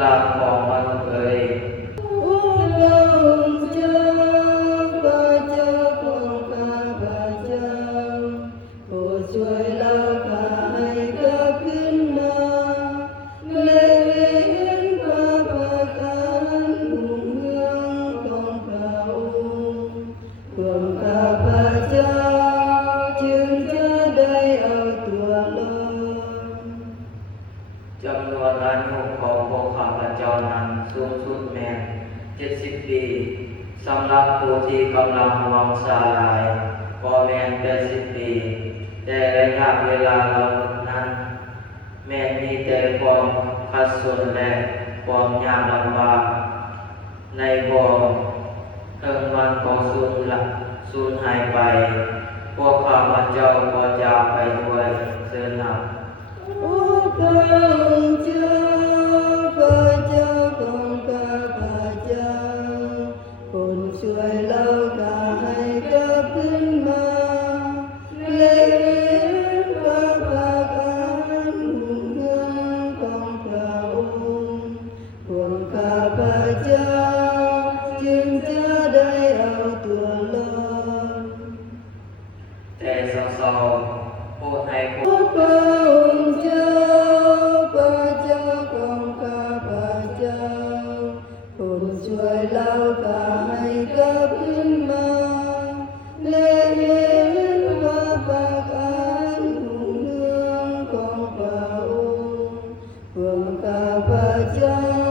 ลาของมนุษย์เอ๋ยช่วยเราข้าให้กลับขึ้นมาและเห็นความประการรุ่งเรืองของพระองค์พวกข้าพเจ้าจึงจะได้เอาตัวรอด จำนวนอายุของพวกข้าพเจ้านั้นสูงสุดแม้70 ปีสำหรับผู้ที่กำลังมองสาลายก็แม้น80 ปีแต่ระยะเวลาเหล่านั้นแม้นมีแต่ความขัดสนและความยากลำบากในบ่เทิงวันก็สูญหายไปพวกข้าพเจ้าก็จากไปด้วยเสนาโอ้พระองค์เจ้าพระเจ้าของข้าพเจ้าโปรดช่วยเราข้าให้กลับขึ้นมาและเห็นความประการรุ่งเรืองของพระองค์พวกข้าพเจ้าจึงจะได้เอาตัวรอด แต่เศร้าๆโปรดให้พวก พระองค์เจ้าพระเจ้าของข้าพเจ้าโปรดช่วยเราข้าให้กลับขึ้นมาและเห็นความประการรุ่งเรืองของพระองค์พวกข้าพเจ้า